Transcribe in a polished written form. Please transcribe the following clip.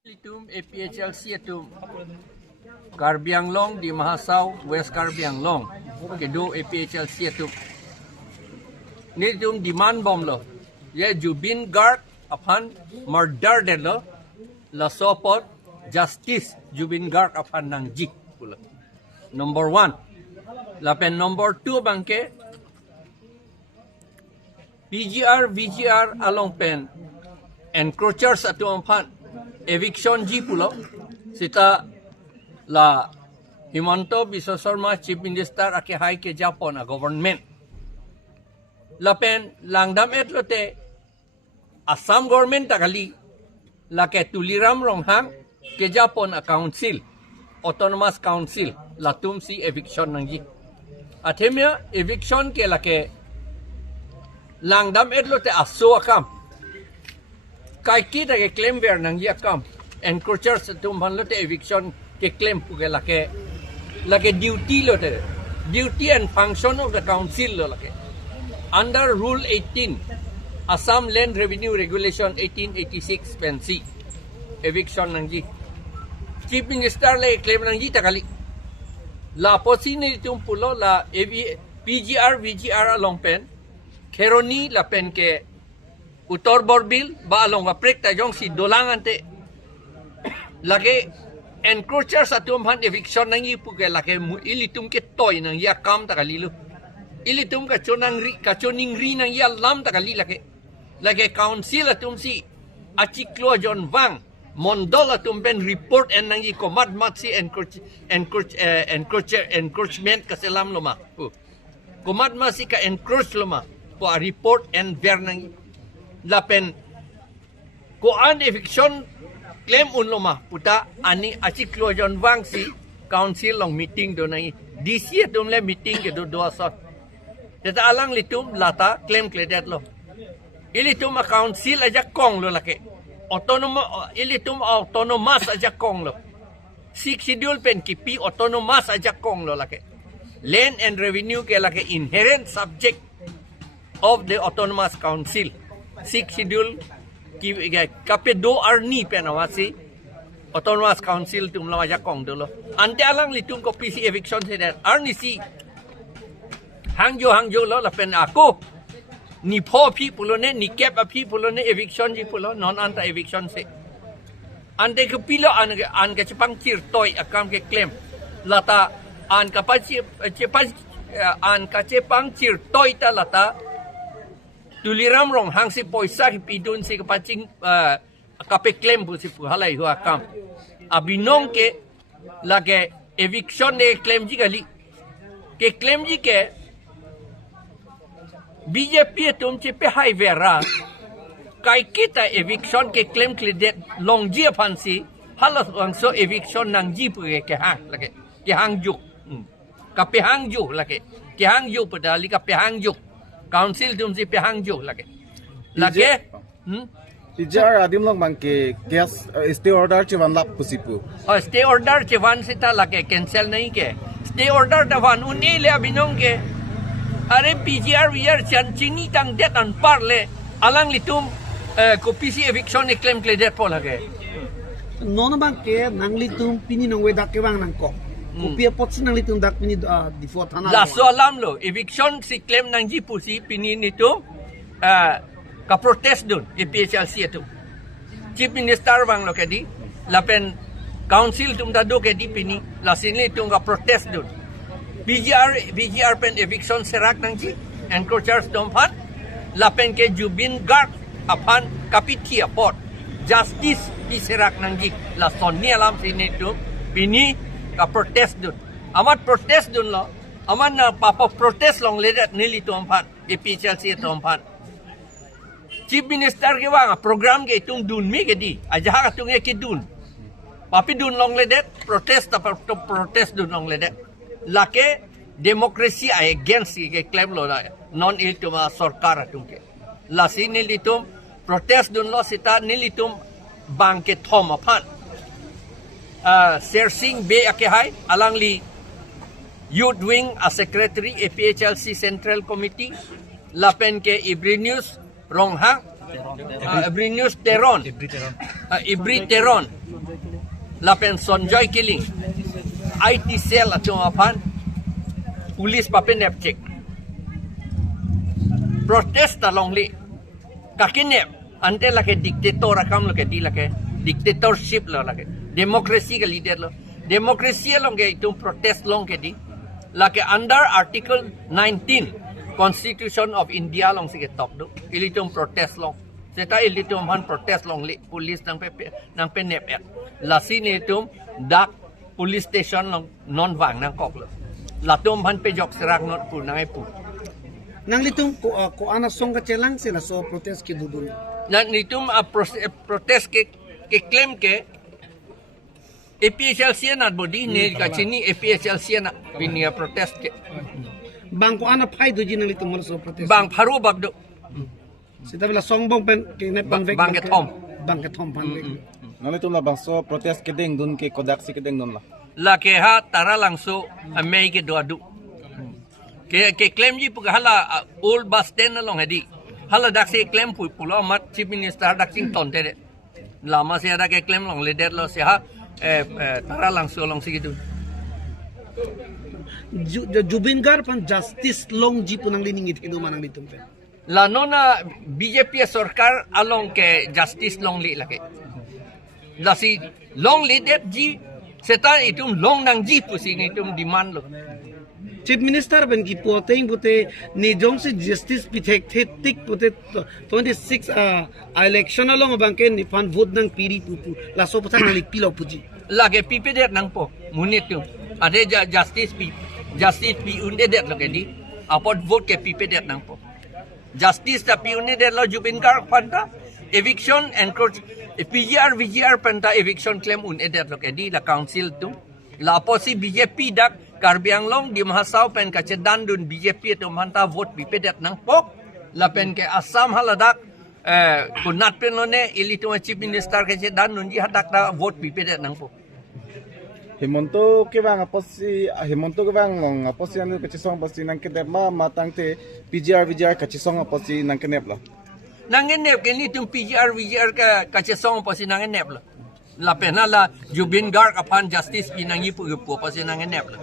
Litum APHLC atum Karbi Anglong di Mahasau West Karbi Anglong kedu APHLC atum ni tum demand bom lo ye Jubin Garg apan murder de lo la support justice Jubin Garg apan nang jik pula number 1 lapen number 2 bangke VGR along pen encroachers atum apan eviction ji pulo sita la Himanto Biswa Sarma Chief Minister ake hai ke Japon a government lapen langdam etlote Assam government takali la ke Tuliram Ronghang ke Japon a council autonomous council la tumsi eviction nangji athemia eviction ke la ke langdam etlote aso akam kai kita ke claim ver nang ya kam encroachers tum ban lote eviction ke claim pu ke lake duty lote duty and function of the council lo lake under rule 18 Assam Land Revenue Regulation 1886 pensi eviction nang ji chief minister le claim nang ji takali la posini tum pulo la VGR along pen kheroni la pen ke Utor Borbil ba along wa prek ta jong si dolang ante lage encroacher sa tum han eviction nang ipu ke lage ilitum ke toy nang ya kam ta kalilu ilitum ka choning ri nang ya lam ta kali lage council atum si achiklo John Wang mondol atum ben report en nang i komad mat si encroachment ka selam loma komad ma si ka encroach loma po a report en ver nang lapen ko an eviction claim unloma puta ani achiklo John Wang si council long meeting do nai DC dum le meeting ke do asot teta alang litum lata claim kledet lo ilitum a council aja kong lo lake ilitum autonomous aja kong lo six schedule pen kipi autonomous aja kong lo lake land and revenue ke lake inherent subject of the autonomous council six schedule ki kape do arni penawasi autonomous council tum la ja kong do lo ante alang litum ko PC eviction se der arni si hangjo lo la pen ako ni pho phi pulone ni kep a phi pulone eviction ji pulo non anta eviction se ante ko pilo an ke chapang chir toy akam ke claim lata an ka pa an ka chepang chir toy ta lata Tuliram rong hang si poisa ki pidun si kapaching kape claim pu si pu halai hu akam abinong ke lage eviction ne claim ji gali ke claim ji ke BJP tum che pe hai vera kai kita eviction ke claim kledet long ji phansi halas wang so eviction nang ji pu ke hang lage ke hang juk kape hang juk lage ke hang juk padali kape hang juk council tum si pehang jo lage PGR adim long bangke gas stay order chewan lap pusipu stay order chewan sita lage cancel nahi ke stay order dawan uni le abinong ke are PGR we are chini tang det an parle alang litum ko PC eviction e claim kledet po lage non bangke nang litum pini nong we dak ke bang nang ko Kupia pot sinang litung dak ni di fort hana. La so alam lo eviction si claim nang ji pusi pinin itu ka protest dun APHLC itu. Chief Minister bang lo kedi lapen council tum da do kedi pini la sinli tum ka protest dun. VGR pen eviction serak nang ji encroachers dompan lapen ke Jubin Garg apan kapitia port justice di serak nang ji la sonia alam sini tu pini ka protest dun amat protest dun lo aman na papa protest long ledat nili to ampan APHLC to ampan chief minister ke wang program ke tung dun mi ke di aja ka tung ke dun papi dun long ledat protest to protest dun long ledat lake demokrasi against ke claim lo non il to ma sarkar tung ke la si nili tum protest dun lo sita nili tum bang ke thom apan Sersing Bay Akehai alangli Youth Wing as Secretary APHLC Central Committee lapen ke Ibrinius Ronghang Ibrinius Teron Ibri Teron lapen Sonjoy killing IT cell atong apan police papen nepchek protest talong li kakinep ante lake dictator akam lake di lake dictatorship lo lake democracy ke leader lo democracy long ke itu protest long ke di lake under article 19 constitution of India long sige tok do ilitum protest long seta ilitum han protest long li police nang pe nep et lasin itum dak police station long non wang nang kok lo latum han pe jok serang not pu nang pu nang litung ko ana song ka chelang sila so protest ki dudun nan itum protest ke claim ke APHLC na body ne ka chini APHLC na pinia protest ke bang ko ana phai du jin litung mal so protest bang pharu bagdo sita bila song bong pen ke ne pan vek bang ke thom pan vek Nalitum la bangso protest kedeng dun ke kodak si kedeng dun la. la ke ha tara langso amei ke doadu ke claim ji pu hala old bus stand along hedi hala dak se claim pu pulo mat chief minister dak sing ton te lama se ada ke claim long leader lo se ha tara langso long sigitu Jubin Gar pan justice long ji punang lining it hidu manang litung pen la nona BJP sarkar along ke justice long li lake la si long li dep ji seta itum long nang ji pu sing itum demand lo Chief Minister ben ki poteng bute ni jong se justice pithek tik bute 26 election along bangke ni fan vote nang piri pupu la so patang nalik pilo puji lage pipe det nang po munit tu ade justice pi unde det lo ke di apot vote ke pipe det nang po justice ta pi unde det lo Jubin Garg panta eviction encroach VGR panta eviction claim unde det lo ke di la council tu la posi BJP dak Karbiang long di mahasau pen kacedan dun BJP tu manta vote pipe det nang pok la pen ke Assam haladak kunat pen lo ne ili tu chief minister kacedan dun ji hadak da vote pipe det nang pok Himonto ke bang aposi anu kachisong aposi nang kedep matang te PGR kachisong aposi nang kenep la. Nangenep ke ni tum PGR ka kacesong pa sinangenep la. La pena la Jubin Garg upon justice pinangi pu pa sinangenep la.